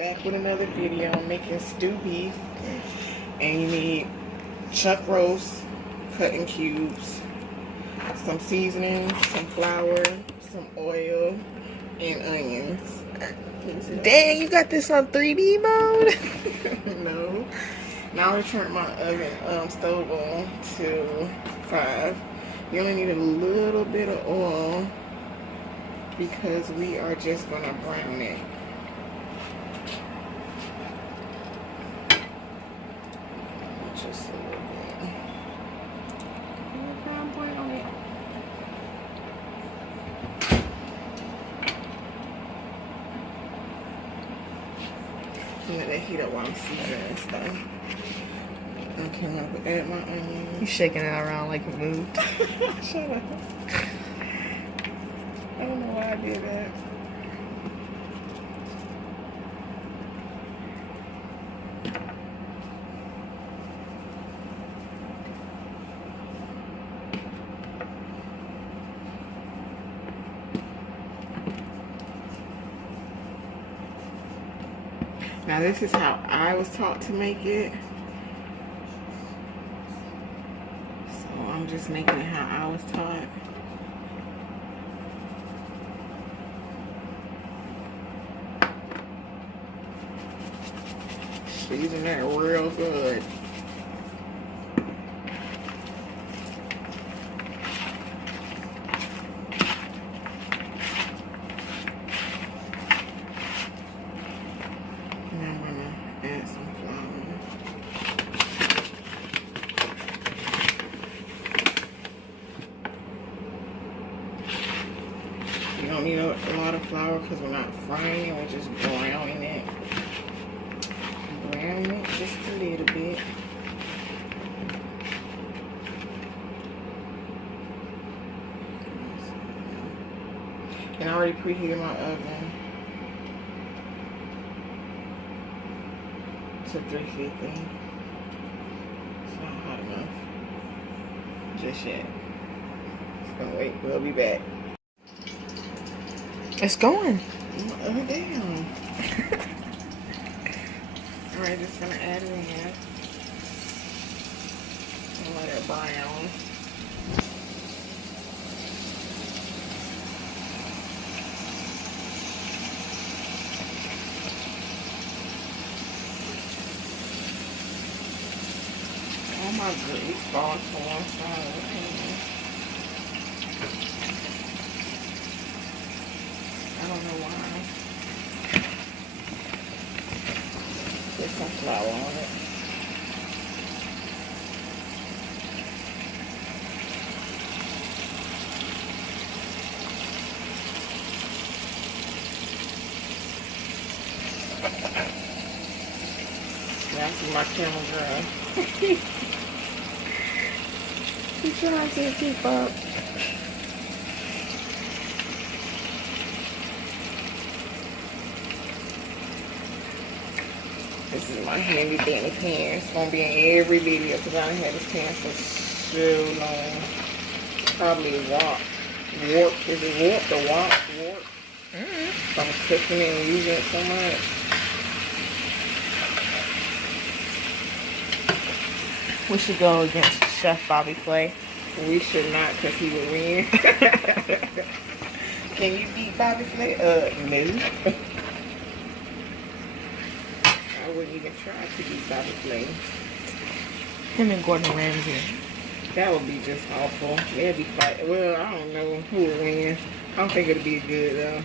back with another video. I'm making stew beef, and you need chuck roast cut in cubes, some seasoning, some flour, some oil, and onions. Dang, you got this on 3D mode? No. Now I turned my oven stove on to 5. You only need a little bit of oil because we are just gonna brown it. Just a little bit. Brown it. Let that heat up while I'm seasoning stuff. Okay, I'm gonna add my onions. You shaking it around like it moved. Shut up. I don't know why I did that. Now this is how I was taught to make it. So I'm just making it how I was taught. Season that real good. You don't need a lot of flour because we're not frying it, we're just browning it. Browning it just a little bit. And I already preheated my oven to 350. It's not hot enough just yet. So wait, we'll be back. It's going. Oh, damn. Alright, just gonna add it in. And let it brown. Oh my goodness, it's falling to one side. I don't know why. There's some flour on it. Now I see my camera girl. She's trying to keep up. This is my handy dandy pan. It's gonna be in every video because I had this pan for so long. Probably warped. Is it warped or warped? I'm cooking it and using it so much. We should go against Chef Bobby Flay. We should not because he would win. Can you beat Bobby Flay? No. I wouldn't even try to beat Bobby Flay. Him and Gordon Ramsay. That would be just awful. They'd be fighting. Well, I don't know who would win. I don't think it'd be good though.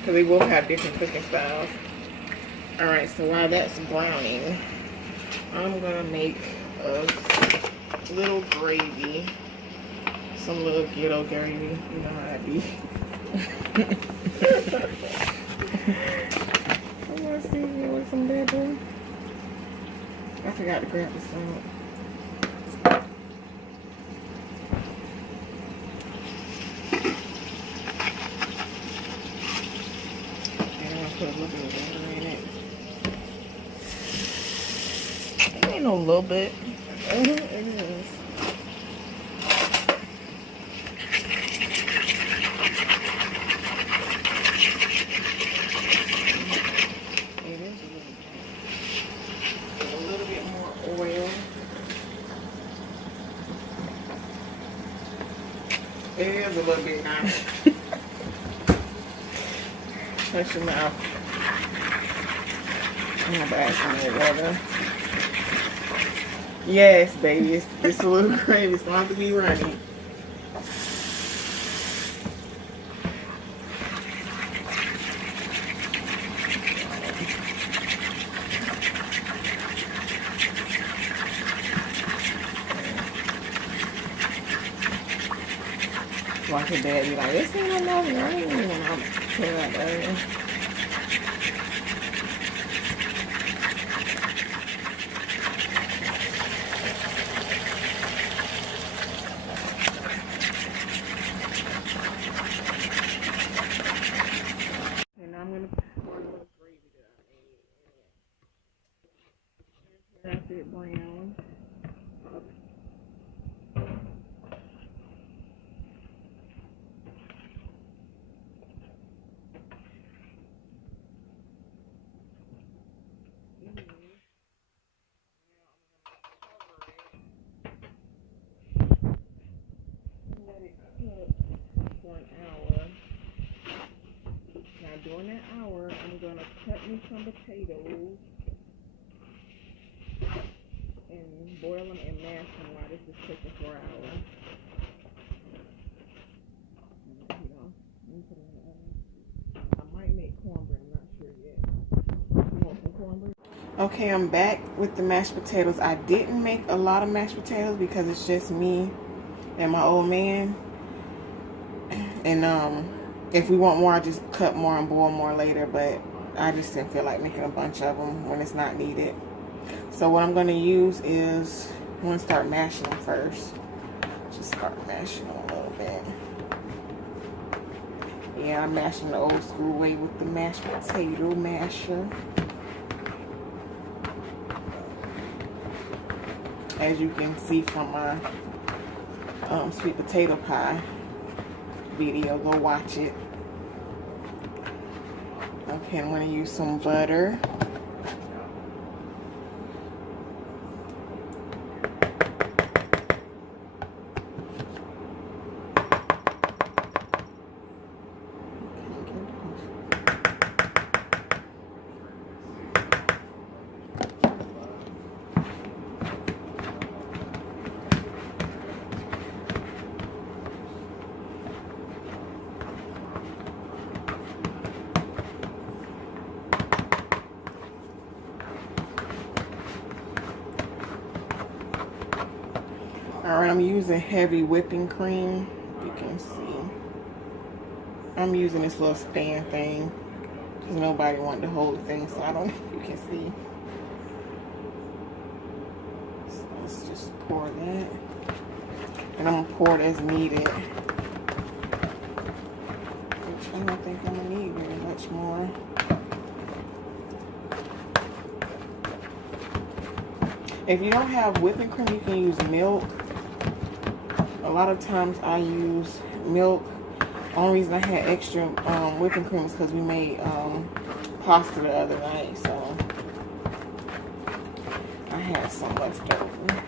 Because they both have different cooking styles. Alright, so while that's browning, I'm going to make a little gravy. Some little ghetto gravy. You know how I be. I'm going to season it with some pepper. I forgot to grab the salt. Put a little bit of water in it. It ain't no little bit. It is. It is a little bit now. Touch your mouth. I'm gonna add some more water. Yes, baby. It's a little gravy. It's gonna have to be runny. Watch your dad be like, this ain't enough runny when I'm put it out there. And I'm gonna pour a little gravy that I made. That's it brown. Let it cook for an hour. Now during that hour, I'm gonna cut me some potatoes and boil them and mash them while this is cooking for an hour. Let me put it in the oven. I might make cornbread. I'm not sure yet. You want some cornbread? Okay, I'm back with the mashed potatoes. I didn't make a lot of mashed potatoes because it's just me and my old man. And if we want more, I just cut more and boil more later. But I just didn't feel like making a bunch of them when it's not needed. So what I'm going to use is, I'm going to start mashing them first. Just start mashing them a little bit. Yeah, I'm mashing the old school way with the mashed potato masher. As you can see from my sweet potato pie video, go watch it. Okay, I'm going to use some butter. Alright, I'm using heavy whipping cream. You can see. I'm using this little stand thing because nobody wanted to hold the thing, so I don't know if you can see. So let's just pour that. And I'm going to pour it as needed. Which I don't think I'm going to need very much more. If you don't have whipping cream, you can use milk. A lot of times I use milk. The only reason I had extra whipping cream is because we made pasta the other night, so I had some left over.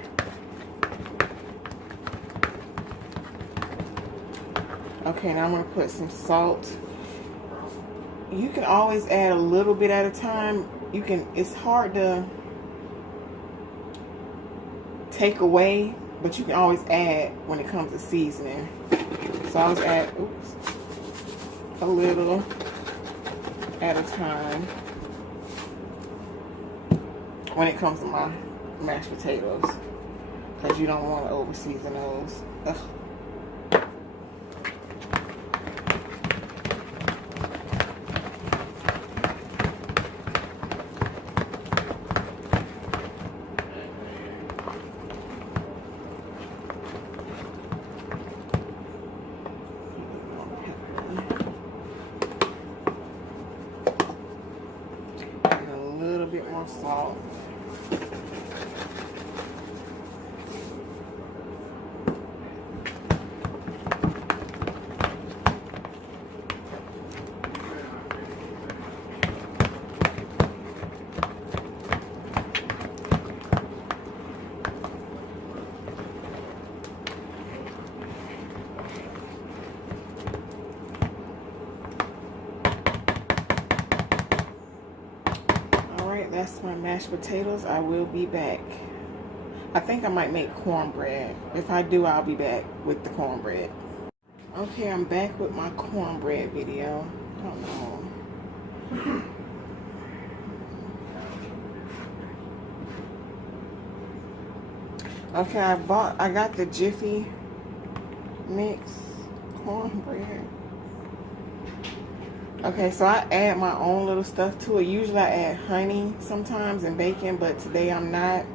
Okay, now I'm going to put some salt. You can always add a little bit at a time. It's hard to take away, but you can always add when it comes to seasoning. So I always add a little at a time when it comes to my mashed potatoes, because you don't want to over season those. Ugh. More salt. Alright, that's my mashed potatoes. I will be back. I think I might make cornbread. If I do, I'll be back with the cornbread. Okay, I'm back with my cornbread video. Hold on. Okay, I got the Jiffy mix cornbread. Okay, so I add my own little stuff to it. Usually I add honey sometimes and bacon, but today I'm not.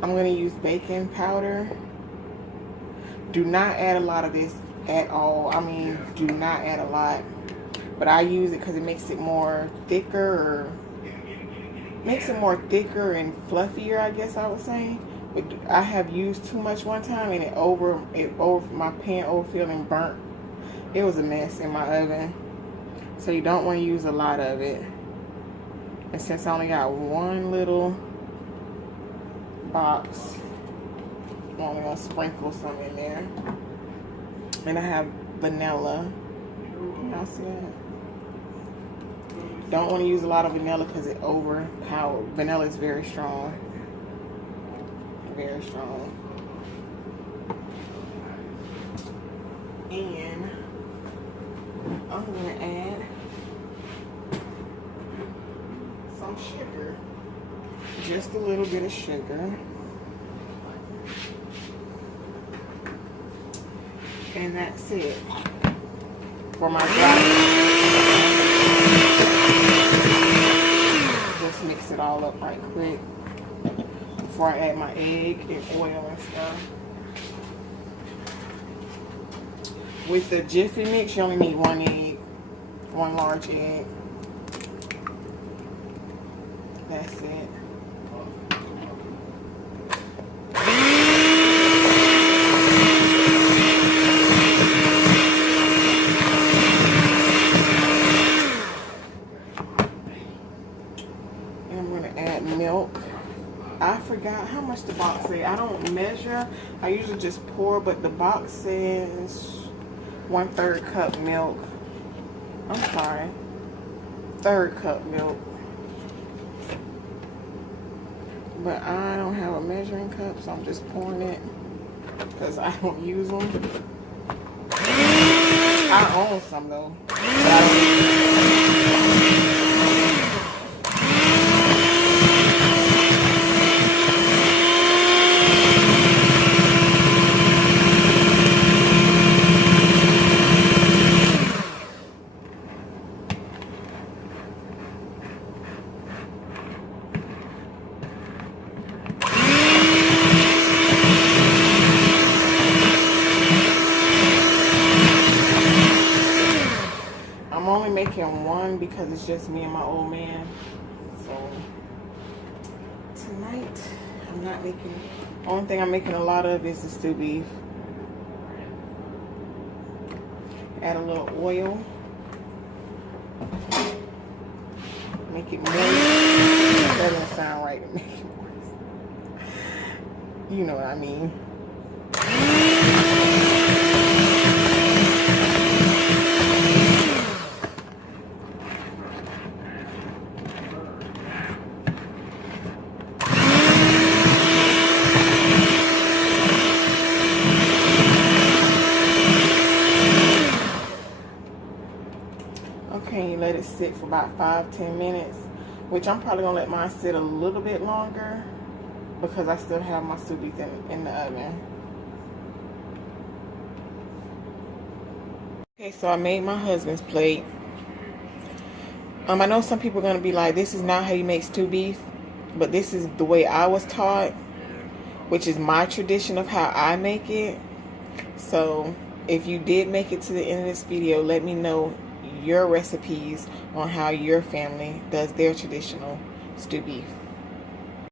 I'm going to use baking powder. Do not add a lot of this at all. I mean, do not add a lot. But I use it because it makes it more thicker, and fluffier, I guess I would say. But I have used too much one time and my pan overfilled and burnt. It was a mess in my oven. So you don't want to use a lot of it. And since I only got one little box, I'm only gonna sprinkle some in there. And I have vanilla. Y'all see that? Don't want to use a lot of vanilla because it overpowers. Vanilla is very strong. Very strong. And I'm gonna add some sugar. Just a little bit of sugar. And that's it for my dry. Just mix it all up right quick before I add my egg and oil and stuff. With the Jiffy mix, you only need one egg, one large egg. That's it. And I'm going to add milk. I forgot how much the box says. I don't measure. I usually just pour, but the box says 1/3 cup milk. I'm sorry. 1/3 cup milk. But I don't have a measuring cup, so I'm just pouring it because I don't use them. I own some though. But I don't use them. I'm only making one because it's just me and my old man. So tonight I'm not making. Only thing I'm making a lot of is the stew beef. Add a little oil. Make it moist. That doesn't sound right to make it moist. You know what I mean. Okay, you let it sit for about 5-10 minutes, which I'm probably gonna let mine sit a little bit longer because I still have my stew beef in the oven. Okay, so I made my husband's plate. I know some people are gonna be like, this is not how you make stew beef, but this is the way I was taught, which is my tradition of how I make it. So if you did make it to the end of this video, let me know your recipes on how your family does their traditional stew beef.